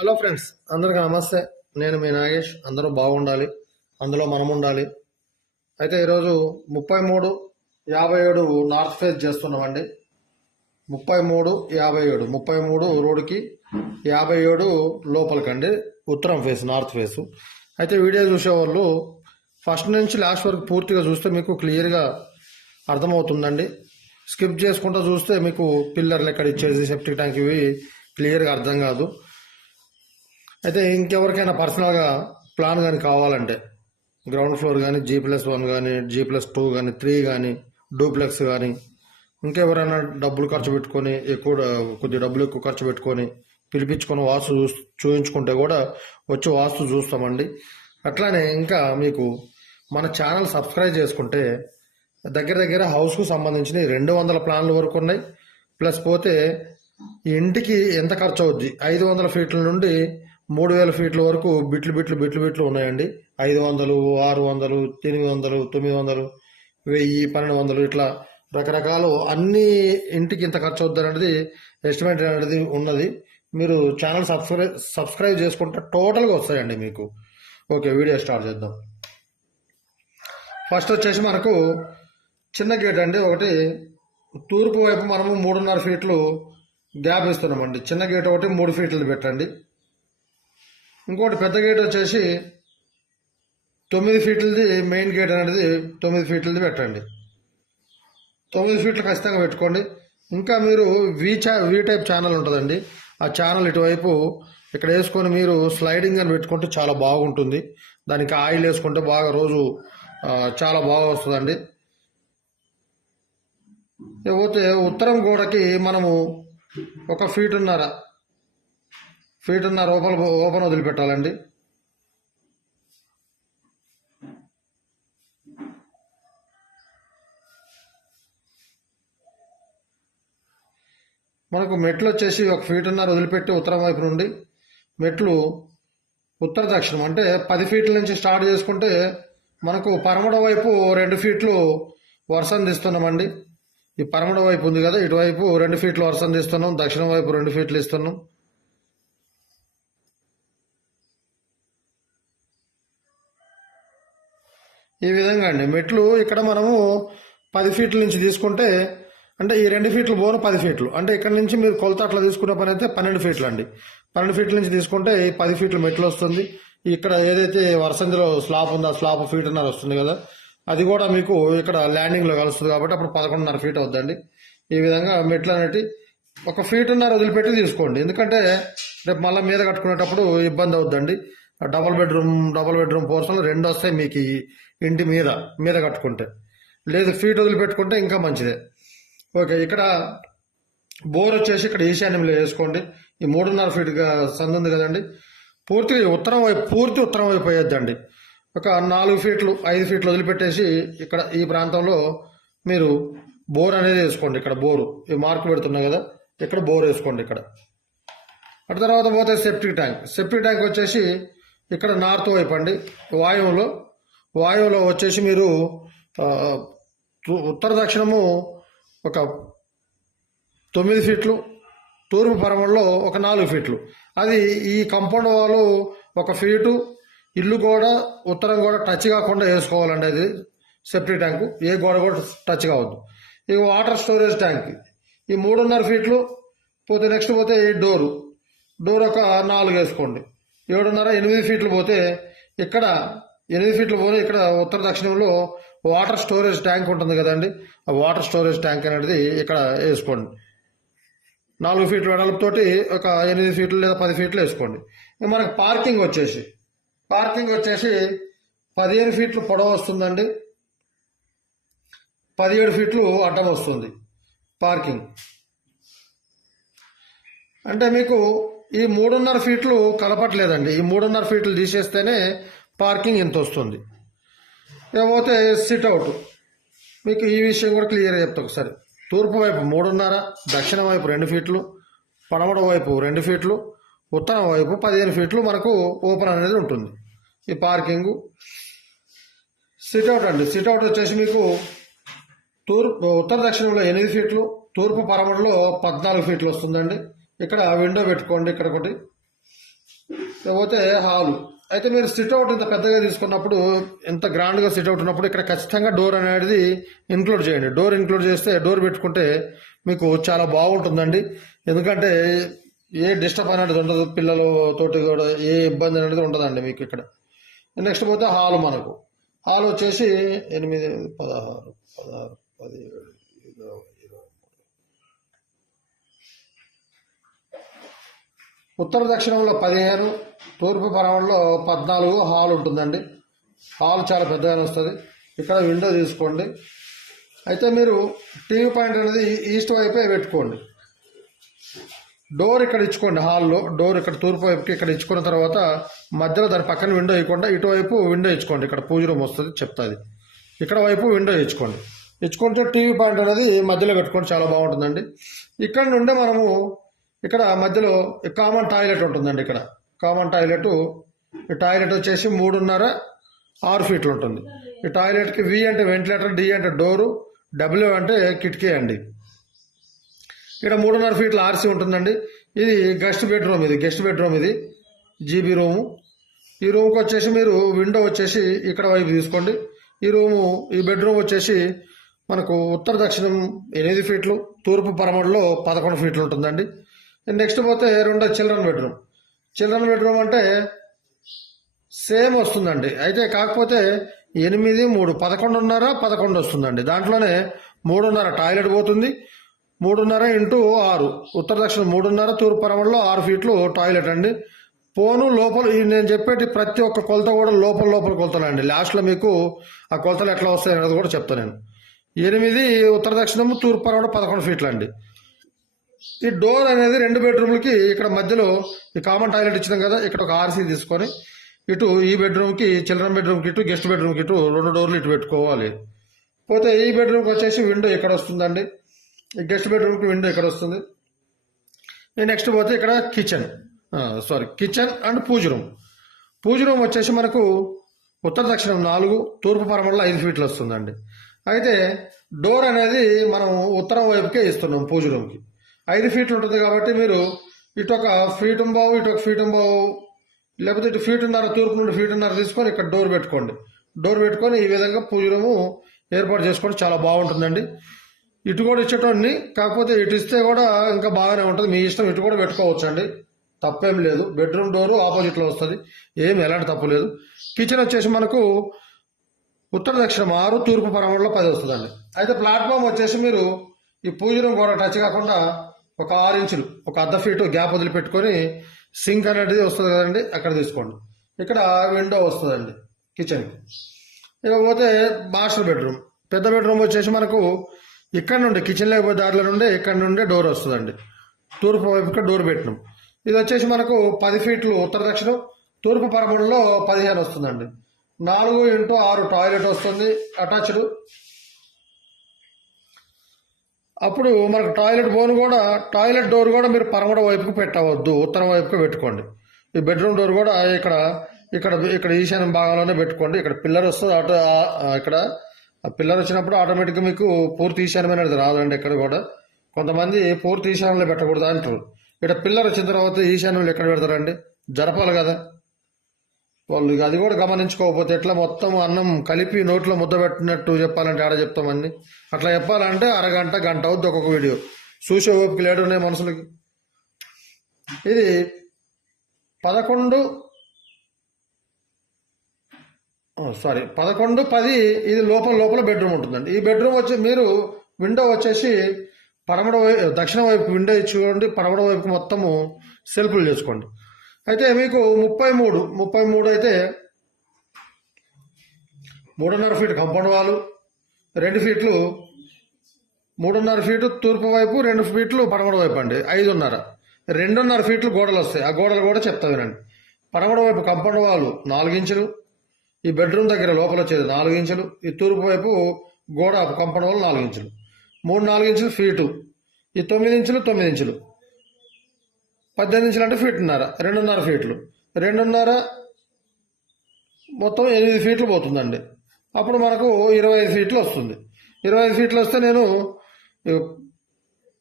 Hello friends అందరికీ నమస్తే. నేను మీ నాగేష్. అందరూ బాగుండాలి. అందులో మనం ఉండాలి అయితే ఈరోజు ముప్పై మూడు యాభై ఏడు నార్త్ ఫేస్ చేస్తున్నామండి. ముప్పై మూడు యాభై ఏడు. ముప్పై మూడు రోడ్డుకి యాభై ఏడు లోపలికండి. ఉత్తరం ఫేస్ నార్త్ ఫేస్. అయితే వీడియో చూసేవాళ్ళు ఫస్ట్ నుంచి లాస్ట్ వరకు పూర్తిగా చూస్తే మీకు క్లియర్గా అర్థమవుతుందండి. స్కిప్ చేసుకుంటూ చూస్తే మీకు పిల్లర్లు ఎక్కడ ఇచ్చేసి సెప్టిక్ ట్యాంక్ ఇవి క్లియర్గా అర్థం కాదు. అయితే ఇంకెవరికైనా పర్సనల్గా ప్లాన్ కానీ కావాలంటే గ్రౌండ్ ఫ్లోర్ కానీ జీ ప్లస్ వన్ కానీ జీ ప్లస్ టూ కానీ త్రీ కానీ డూప్లెక్స్ కానీ ఇంకెవరైనా డబ్బులు ఖర్చు పెట్టుకొని ఎక్కువ కొద్ది డబ్బులు ఎక్కువ ఖర్చు పెట్టుకొని పిలిపించుకొని వాస్తు చూ చూయించుకుంటే కూడా వచ్చి వాస్తు చూస్తామండి. అట్లానే ఇంకా మీకు మన ఛానల్ సబ్స్క్రైబ్ చేసుకుంటే దగ్గర దగ్గర హౌస్కు సంబంధించిన రెండు వందల ప్లాన్ల వరకు ఉన్నాయి. ప్లస్ పోతే ఇంటికి ఎంత ఖర్చు అవుద్ది ఐదు వందల ఫీట్ల నుండి మూడు వేల ఫీట్ల వరకు బిట్లు బిట్లు బిట్లు బిట్లు ఉన్నాయండి. ఐదు వందలు ఆరు వందలు ఎనిమిది వందలు తొమ్మిది వందలు వెయ్యి పన్నెండు వందలు ఇట్లా రకరకాలు అన్ని ఇంటికి ఇంత ఖర్చు అవుతుంది అనేది ఎస్టిమేట్ అనేది ఉన్నది. మీరు ఛానల్ సబ్స్క్రై సబ్స్క్రైబ్ చేసుకుంటే టోటల్గా వస్తాయండి మీకు. ఓకే వీడియో స్టార్ట్ చేద్దాం. ఫస్ట్ వచ్చేసి మనకు చిన్న గేట్ అండి. ఒకటి తూర్పు వైపు మనము మూడున్నర ఫీట్లు గ్యాప్ ఇస్తున్నామండి. చిన్న గేట్ ఒకటి మూడు ఫీట్లు పెట్టండి. ఇంకోటి పెద్ద గేట్ వచ్చేసి తొమ్మిది ఫీట్లది మెయిన్ గేట్ అనేది తొమ్మిది ఫీట్లది పెట్టండి. తొమ్మిది ఫీట్లు ఖచ్చితంగా పెట్టుకోండి. ఇంకా మీరు వి చా వి టైప్ ఛానల్ ఉంటుందండి. ఆ ఛానల్ ఇటువైపు ఇక్కడ వేసుకొని మీరు స్లైడింగ్ అని పెట్టుకుంటే చాలా బాగుంటుంది. దానికి ఆయిల్ వేసుకుంటే బాగా రోజు చాలా బాగా వస్తుందండి. లేకపోతే ఉత్తరం గోడకి మనము ఒక ఫీటున్నర ఫీటున్నర ఓపెన్ ఓపెన్ వదిలిపెట్టాలండి. మనకు మెట్లు వచ్చేసి ఒక ఫీటున్నర వదిలిపెట్టి ఉత్తరం వైపు నుండి. మెట్లు ఉత్తర దక్షిణం అంటే పది ఫీట్ల నుంచి స్టార్ట్ చేసుకుంటే మనకు పరమడ వైపు రెండు ఫీట్లు వర్షం తీస్తున్నామండి. ఈ పరమడ వైపు ఉంది కదా ఇటువైపు రెండు ఫీట్లు వర్షం తీస్తున్నాం దక్షిణం వైపు రెండు ఫీట్లు ఇస్తున్నాం. ఈ విధంగా అండి. మెట్లు ఇక్కడ మనము పది ఫీట్ల నుంచి తీసుకుంటే అంటే ఈ రెండు ఫీట్లు బోరు పది ఫీట్లు. అంటే ఇక్కడ నుంచి మీరు కొలత అట్లా తీసుకునే పని అయితే పన్నెండు ఫీట్లు అండి. పన్నెండు ఫీట్ల నుంచి తీసుకుంటే ఈ పది ఫీట్లు మెట్లు వస్తుంది. ఇక్కడ ఏదైతే వరసందిలో స్లాబ్ ఉందో ఆ స్లాబ్ ఫీట్న్నర వస్తుంది కదా. అది కూడా మీకు ఇక్కడ ల్యాండింగ్లో కలుస్తుంది కాబట్టి అప్పుడు పదకొండున్నర ఫీట్ అవుద్దండి. ఈ విధంగా మెట్లు అనేటి ఒక ఫీట్న్నర వదిలిపెట్టి తీసుకోండి. ఎందుకంటే రేపు మళ్ళీ మీద కట్టుకునేటప్పుడు ఇబ్బంది అవుద్దండి. డబల్ బెడ్రూమ్ డబల్ బెడ్రూమ్ పోర్షన్లు రెండు వస్తాయి మీకు ఇంటి మీద మీద కట్టుకుంటే. లేదు ఫీట్ వదిలిపెట్టుకుంటే ఇంకా మంచిదే. ఓకే ఇక్కడ బోర్ వచ్చేసి ఇక్కడ ఈశాన్యంలో వేసుకోండి. ఈ మూడున్నర ఫీట్ సందు ఉంది కదండి. పూర్తిగా ఉత్తరం వైపు పూర్తి ఉత్తరం వైపు వేయొద్దండి. ఒక నాలుగు ఫీట్లు ఐదు ఫీట్లు వదిలిపెట్టేసి ఇక్కడ ఈ ప్రాంతంలో మీరు బోర్ అనేది వేసుకోండి. ఇక్కడ బోరు ఈ మార్క్ పెడుతున్నాయి కదా ఇక్కడ బోర్ వేసుకోండి ఇక్కడ. అటు తర్వాత పోతే సెప్టిక్ ట్యాంక్. సెప్టిక్ ట్యాంక్ వచ్చేసి ఇక్కడ నార్త్ వైపు అండి. వాయువులో వాయువులో వచ్చేసి మీరు ఉత్తర దక్షిణము ఒక తొమ్మిది ఫీట్లు తూర్పు పరమంలో ఒక నాలుగు ఫీట్లు. అది ఈ కంపౌండ్ వాళ్ళు ఒక ఫీటు ఇల్లు కూడా ఉత్తరం కూడా టచ్ కాకుండా వేసుకోవాలండి అది. Septic tank. ఏ గోడ కూడా టచ్ కావద్దు. ఇక వాటర్ స్టోరేజ్ ట్యాంక్. ఈ మూడున్నర ఫీట్లు పోతే నెక్స్ట్ పోతే ఈ డోరు. డోర్ ఒక నాలుగు వేసుకోండి. ఏడున్నర ఎనిమిది ఫీట్లు పోతే ఇక్కడ ఎనిమిది ఫీట్లు పోనీ ఇక్కడ ఉత్తర దక్షిణంలో వాటర్ స్టోరేజ్ ట్యాంక్ ఉంటుంది కదండి. ఆ వాటర్ స్టోరేజ్ ట్యాంక్ అనేది ఇక్కడ వేసుకోండి. నాలుగు ఫీట్ల వెడల్పుతోటి ఒక ఎనిమిది ఫీట్లు లేదా పది ఫీట్లు వేసుకోండి. మనకు మనకి పార్కింగ్ వచ్చేసి పార్కింగ్ వచ్చేసి పదిహేను ఫీట్లు పొడవు వస్తుందండి. పదిహేడు ఫీట్లు అడ్డం వస్తుంది పార్కింగ్. అంటే మీకు ఈ మూడున్నర ఫీట్లు కలపట్లేదండి ఈ మూడున్నర ఫీట్లు తీసేస్తేనే పార్కింగ్ ఎంత వస్తుంది లేకపోతే సిట్ అవుట్ మీకు ఈ విషయం కూడా క్లియర్గా చెప్తా ఒకసారి. తూర్పు వైపు మూడున్నర దక్షిణ వైపు రెండు ఫీట్లు పడమడ వైపు రెండు ఫీట్లు ఉత్తరం వైపు పదిహేను ఫీట్లు మనకు ఓపెన్ అనేది ఉంటుంది. ఈ పార్కింగు సిట్అవుట్ అండి. సిట్అవుట్ వచ్చేసి మీకు తూర్పు ఉత్తర దక్షిణంలో ఎనిమిది ఫీట్లు తూర్పు పరమడలో పద్నాలుగు ఫీట్లు వస్తుందండి. ఇక్కడ విండో పెట్టుకోండి ఇక్కడ ఒకటి. లేకపోతే హాలు. అయితే మీరు సిట్ అవుట్ ఇంత పెద్దగా తీసుకున్నప్పుడు ఇంత గ్రాండ్గా సిట్ అవుట్ ఉన్నప్పుడు ఇక్కడ ఖచ్చితంగా డోర్ అనేది ఇంక్లూడ్ చేయండి. డోర్ ఇంక్లూడ్ చేస్తే డోర్ పెట్టుకుంటే మీకు చాలా బాగుంటుందండి. ఎందుకంటే ఏ డిస్టర్బ్ అనేది ఉండదు పిల్లలతోటి కూడా ఏ ఇబ్బంది అనేది ఉండదండి మీకు ఇక్కడ. నెక్స్ట్ పోతే హాల్ మనకు. హాల్ వచ్చేసి ఎనిమిది పదహారు పదహారు పదిహేడు ఇరవై ఇరవై ఉత్తర దక్షిణంలో పదిహేను తూర్పు పరమంలో పద్నాలుగు హాల్ ఉంటుందండి. హాల్ చాలా పెద్దగానే వస్తుంది. ఇక్కడ విండో తీసుకోండి. అయితే మీరు టీవీ పాయింట్ అనేది ఈస్ట్ వైపే పెట్టుకోండి. డోర్ ఇక్కడ ఇచ్చుకోండి హాల్లో. డోర్ ఇక్కడ తూర్పు వైపుకి ఇక్కడ ఇచ్చుకున్న తర్వాత మధ్యలో దాని పక్కన విండో ఇవ్వకుండా ఇటువైపు విండో ఇచ్చుకోండి. ఇక్కడ పూజ రూమ్ వస్తుంది చెప్తుంది. ఇక్కడ వైపు విండో ఇచ్చుకోండి. ఇచ్చుకుంటే టీవీ పాయింట్ అనేది మధ్యలో పెట్టుకోండి చాలా బాగుంటుందండి. ఇక్కడ నుండే మనము ఇక్కడ మధ్యలో కామన్ టాయిలెట్ ఉంటుందండి ఇక్కడ. Common toilet. ఈ టాయిలెట్ వచ్చేసి మూడున్నర ఆరు ఫీట్లు ఉంటుంది. ఈ టాయిలెట్కి వి అంటే వెంటిలేటర్ డి అంటే డోరు డబ్ల్యూ అంటే కిటికీ అండి. ఇక్కడ మూడున్నర ఫీట్ల ఆర్సీ ఉంటుందండి. ఇది గెస్ట్ బెడ్రూమ్ ఇది గెస్ట్ బెడ్రూమ్ ఇది జీబీ రూము. ఈ రూమ్కి వచ్చేసి మీరు విండో వచ్చేసి ఇక్కడ వైపు తీసుకోండి. ఈ రూము ఈ బెడ్రూమ్ వచ్చేసి మనకు ఉత్తర దక్షిణం ఎనిమిది ఫీట్లు తూర్పు పరమడలో పదకొండు ఫీట్లు ఉంటుందండి. నెక్స్ట్ పోతే రెండో చిల్డ్రన్ బెడ్రూమ్. చిల్డ్రన్ బెడ్రూమ్ అంటే సేమ్ వస్తుందండి. అయితే కాకపోతే ఎనిమిది మూడు పదకొండున్నర పదకొండు వస్తుందండి. దాంట్లోనే మూడున్నర టాయిలెట్ పోతుంది. మూడున్నర ఇంటూ ఆరు. ఉత్తర దక్షిణ మూడున్నర తూర్పు పరమలో ఆరు ఫీట్లు టాయిలెట్ అండి. పోను లోపల నేను చెప్పేటి ప్రతి ఒక్క కొలత కూడా లోపల లోపల కొలతలండి. లాస్ట్లో మీకు ఆ కొలతలు ఎట్లా వస్తాయి అనేది కూడా చెప్తాను నేను. ఎనిమిది ఉత్తర దక్షిణము తూర్పు పరమలో పదకొండు ఫీట్లు అండి ఈ డోర్ అనేది రెండు బెడ్రూమ్లకి ఇక్కడ మధ్యలో ఈ కామన్ టాయిలెట్ ఇచ్చినాం కదా ఇక్కడ ఒక ఆర్సీ తీసుకొని ఇటు ఈ బెడ్రూమ్కి చిల్డ్రన్ బెడ్రూమ్కి ఇటు గెస్ట్ బెడ్రూమ్కి ఇటు రెండు డోర్లు ఇటు పెట్టుకోవాలి. పోతే ఈ బెడ్రూమ్కి వచ్చేసి విండో ఇక్కడ వస్తుందండి? ఈ గెస్ట్ బెడ్రూమ్కి విండో ఇక్కడ వస్తుంది? నెక్స్ట్ పోతే ఇక్కడ kitchen sorry kitchen and puja room puja room వచ్చేసి మనకు ఉత్తర దక్షిణం నాలుగు తూర్పు పరమల్లో ఐదు ఫీట్లు వస్తుందండి. అయితే డోర్ అనేది మనం ఉత్తరం వైపుకే ఇస్తున్నాం పూజ రూమ్కి ఐదు ఫీట్లు ఉంటుంది కాబట్టి మీరు ఇటు ఒక ఫీట్ బావు ఇటు ఒక ఫీటం బావు లేకపోతే ఇటు ఫీట్ తూర్పు నుండి ఫీట్ తీసుకొని ఇక్కడ డోర్ పెట్టుకోండి. డోర్ పెట్టుకొని ఈ విధంగా పూజ ఏర్పాటు చేసుకోండి చాలా బాగుంటుందండి. ఇటు కూడా ఇచ్చేటోడిని కాకపోతే ఇటు ఇస్తే కూడా ఇంకా బాగానే ఉంటుంది. మీ ఇష్టం ఇటు కూడా పెట్టుకోవచ్చు అండి తప్పేం లేదు. బెడ్రూమ్ డోరు ఆపోజిట్లో వస్తుంది. ఏం ఎలాంటి తప్పు లేదు. కిచెన్ వచ్చేసి మనకు ఉత్తర దక్షిణం ఆరు తూర్పు పరమలో పది వస్తుందండి. అయితే ప్లాట్ఫామ్ వచ్చేసి మీరు ఈ పూజనం కూడా టచ్ కాకుండా ఒక ఆరు ఇంచులు ఒక అర్ధ ఫీటు గ్యాప్ వదిలిపెట్టుకొని సింక్ అనేది వస్తుంది కదండి అక్కడ తీసుకోండి. ఇక్కడ విండో వస్తుందండి కిచెన్ ఇకపోతే మాస్టర్ బెడ్రూమ్. పెద్ద బెడ్రూమ్ వచ్చేసి మనకు ఇక్కడ నుండి కిచెన్ లేకపోతే దాంట్లో నుండి ఇక్కడ నుండి డోర్ వస్తుందండి. తూర్పు వైపుకి డోర్ పెట్టినాం. ఇది వచ్చేసి మనకు పది ఫీట్లు ఉత్తర దక్షిణం తూర్పు పరమణలో పదిహేను వస్తుందండి. నాలుగు ఇంటూ ఆరు టాయిలెట్ వస్తుంది అటాచ్డ్. అప్పుడు మనకు టాయిలెట్ బోన్ కూడా టాయిలెట్ డోర్ కూడా మీరు పరమడ వైపుకు పెట్టవద్దు ఉత్తరం వైపుకి పెట్టుకోండి. ఈ బెడ్రూమ్ డోర్ కూడా ఇక్కడ ఇక్కడ ఇక్కడ ఈశాన్యం భాగంలోనే పెట్టుకోండి. ఇక్కడ పిల్లర్ వస్తుంది ఆటో ఇక్కడ. పిల్లర్ వచ్చినప్పుడు ఆటోమేటిక్గా మీకు పూర్తి ఈశాన్యమైనది రాదండి ఇక్కడ కూడా. కొంతమంది పూర్తి ఈశాన్యంలో పెట్టకూడదు అంటారు. ఇక్కడ పిల్లర్ వచ్చిన తర్వాత ఈశాన్యంలో ఎక్కడ పెడతారండి? జరపాలి కదా. వాళ్ళు అది కూడా గమనించుకోకపోతే ఎట్లా మొత్తం అన్నం కలిపి నోట్లో ముద్ద పెట్టినట్టు చెప్పాలంటే ఆడ చెప్తామండి. అట్లా చెప్పాలంటే అరగంట గంట అవుద్ది ఒక్కొక్క వీడియో. చూసే ఓపిక లేడు ఉన్నాయి మనుషులకి. ఇది పదకొండు సారీ పదకొండు పది ఇది లోపల లోపల బెడ్రూమ్ ఉంటుందండి. ఈ బెడ్రూమ్ వచ్చి మీరు విండో వచ్చేసి పడమడ వైపు దక్షిణ వైపు విండో ఇచ్చుకోండి పడమడ వైపు మొత్తము సెల్ఫ్లు చేసుకోండి. అయితే మీకు ముప్పై మూడు ముప్పై మూడు అయితే మూడున్నర ఫీట్ కంపౌండ్ వాలు రెండు ఫీట్లు మూడున్నర ఫీటు తూర్పు వైపు రెండు ఫీట్లు పడమడ వైపు అండి ఐదున్నర. రెండున్నర ఫీట్లు గోడలు వస్తాయి. ఆ గోడలు కూడా చెప్తా వినండి. పడమడ వైపు కంపౌండ్ వాలు నాలుగించులు ఈ బెడ్రూమ్ దగ్గర లోపల వచ్చేది నాలుగు ఇంచులు ఈ తూర్పు వైపు గోడ కంపౌండ్ వాల్ నాలుగు ఇంచులు. మూడు నాలుగు ఇంచులు ఫీటు ఈ తొమ్మిది ఇంచులు తొమ్మిది ఇంచులు. పద్దెనిమిది ఇంచులు అంటే ఫీట్న్నర రెండున్నర ఫీట్లు రెండున్నర మొత్తం ఎనిమిది ఫీట్లు పోతుందండి. అప్పుడు మనకు ఇరవై ఐదు ఫీట్లు వస్తుంది. ఇరవై ఐదు ఫీట్లు వస్తే నేను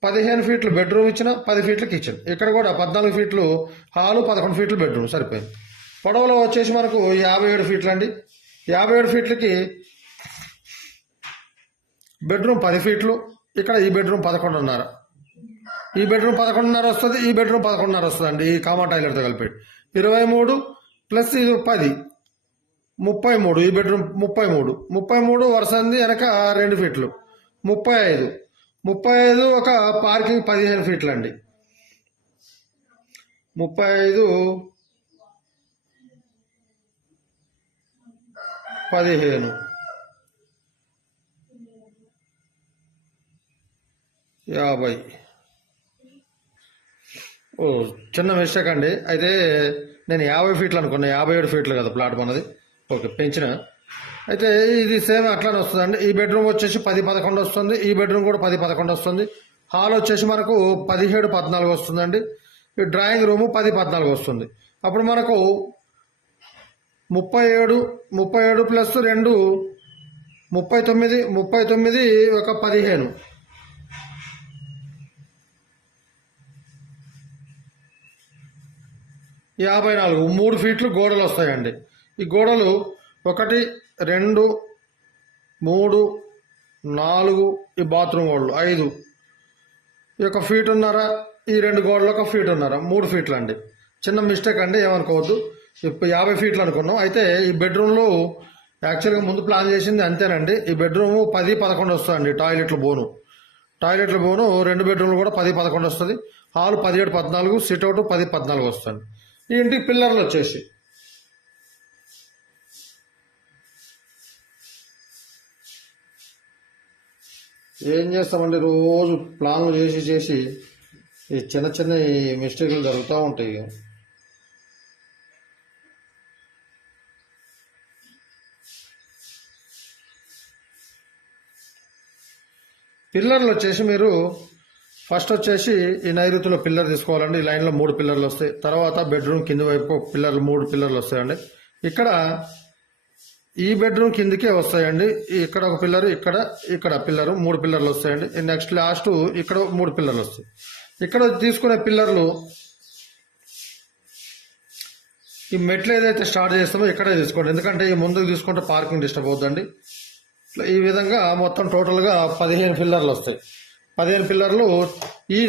పదిహేను ఫీట్లు బెడ్రూమ్ ఇచ్చిన పది ఫీట్లు కిచెన్ ఇక్కడ కూడా పద్నాలుగు ఫీట్లు హాలు పదకొండు ఫీట్లు బెడ్రూమ్ సరిపోయింది. పొడవలో వచ్చేసి మనకు యాభై ఏడు ఫీట్లు అండి. యాభై ఏడు ఫీట్లకి బెడ్రూమ్ పది ఫీట్లు ఇక్కడ ఈ బెడ్రూమ్ పదకొండున్నర. ఈ బెడ్రూమ్ పదకొండున్నర వస్తుంది ఈ బెడ్రూమ్ పదకొండున్నర వస్తుంది అండి ఈ కామన్ టాయిలెట్తో కలిపి. ఇరవై మూడు ప్లస్ ఇది పది ముప్పై మూడు ఈ బెడ్రూమ్ ముప్పై మూడు ముప్పై మూడు వరుసంది వెనక రెండు ఫీట్లు. ముప్పై ఐదు ముప్పై ఐదు ఒక పార్కింగ్ పదిహేను ఫీట్లు అండి ముప్పై ఐదు పదిహేను. యాభై. ఓ చిన్న మిస్టేక్ అండి. అయితే నేను యాభై ఫీట్లు అనుకున్నా యాభై ఏడు ఫీట్లు కదా ప్లాట్ మనది. ఓకే పెంచిన. అయితే ఇది సేమ్ అట్లానే వస్తుందండి. ఈ బెడ్రూమ్ వచ్చేసి పది పదకొండు వస్తుంది. ఈ బెడ్రూమ్ కూడా పది పదకొండు వస్తుంది. హాల్ వచ్చేసి మనకు పదిహేడు పద్నాలుగు వస్తుందండి. ఈ డ్రాయింగ్ రూమ్ పది పద్నాలుగు వస్తుంది. అప్పుడు మనకు ముప్పై ఏడు ముప్పై ఏడు ప్లస్ రెండు ముప్పై తొమ్మిది ముప్పై తొమ్మిది ఒక పదిహేను. యాభై నాలుగు మూడు ఫీట్లు గోడలు వస్తాయండి. ఈ గోడలు ఒకటి రెండు మూడు నాలుగు ఈ బాత్రూమ్ గోడలు ఐదు. ఈ యొక్క ఫీట్ ఉన్నారా? ఈ రెండు గోడలు ఒక ఫీట్ ఉన్నారా? మూడు ఫీట్లు అండి చిన్న మిస్టేక్ అండి ఏమనుకోవద్దు. ఇప్పుడు యాభై ఫీట్లు అనుకున్నాం. అయితే ఈ బెడ్రూమ్లో యాక్చువల్గా ముందు ప్లాన్ చేసింది అంతేనండి. ఈ బెడ్రూమ్ పది పదకొండు వస్తుందండి టాయిలెట్లు బోను. టాయిలెట్లు బోను రెండు బెడ్రూమ్లు కూడా పది పదకొండు వస్తుంది. హాల్ పదిహేడు పద్నాలుగు సిట్అవుట్ పది పద్నాలుగు వస్తుంది. ఈ ఇంటికి పిల్లర్లు వచ్చేసి. ఏం చేస్తామండి? రోజు ప్లాన్లు చేసి చేసి ఈ చిన్న చిన్న మిస్టేక్లు జరుగుతూ ఉంటాయి. పిల్లర్లు వచ్చేసి మీరు ఫస్ట్ వచ్చేసి ఈ నైరుతిలో పిల్లర్ తీసుకోవాలండి. ఈ లైన్లో మూడు పిల్లర్లు వస్తాయి. తర్వాత బెడ్రూమ్ కింది వైపు పిల్లర్లు మూడు పిల్లర్లు వస్తాయండి. ఇక్కడ ఈ బెడ్రూమ్ కిందికే వస్తాయండి. ఇక్కడ ఒక పిల్లర్ ఇక్కడ ఇక్కడ పిల్లర్ మూడు పిల్లర్లు వస్తాయండి. నెక్స్ట్ లాస్ట్ ఇక్కడ మూడు పిల్లర్లు వస్తాయి. ఇక్కడ తీసుకునే పిల్లర్లు ఈ మెట్లు ఏదైతే స్టార్ట్ చేస్తామో ఇక్కడే తీసుకోండి. ఎందుకంటే ఈ ముందుకు తీసుకుంటే పార్కింగ్ డిస్టర్బ్ అవుతుందండి ఈ విధంగా మొత్తం టోటల్గా పదిహేను పిల్లర్లు వస్తాయి. పదిహేను పిల్లర్లు. ఈ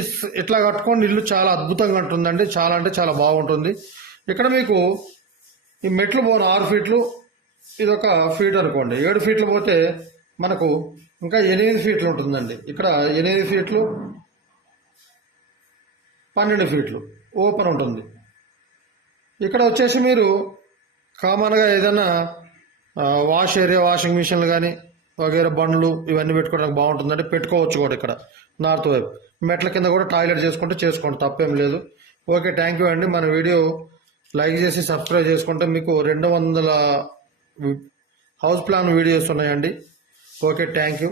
ఇట్లా కట్టుకోండి? ఇల్లు చాలా అద్భుతంగా ఉంటుందండి. చాలా అంటే చాలా బాగుంటుంది. ఇక్కడ మీకు ఈ మెట్లు పోను ఆరు ఫీట్లు. ఇది ఒక ఫీట్ అనుకోండి. ఏడు ఫీట్లు పోతే మనకు ఇంకా ఎనిమిది ఫీట్లు ఉంటుందండి. ఇక్కడ ఎనిమిది ఫీట్లు పన్నెండు ఫీట్లు ఓపెన్ ఉంటుంది. ఇక్కడ వచ్చేసి మీరు కామన్గా ఏదైనా వాష్ ఏరియా వాషింగ్ మిషన్లు కానీ వగైరా బండ్లు ఇవన్నీ పెట్టుకోవడానికి బాగుంటుందంటే పెట్టుకోవచ్చు కూడా ఇక్కడ నార్త్ వైపు. మెట్ల కింద కూడా టాయిలెట్ చేసుకుంటే చేసుకోండి తప్పేం లేదు. ఓకే థ్యాంక్ యూ అండి. మన వీడియో లైక్ చేసి సబ్స్క్రైబ్ చేసుకుంటే మీకు రెండు వందల హౌస్ ప్లాన్ వీడియోస్ ఉన్నాయండి. Okay thank you.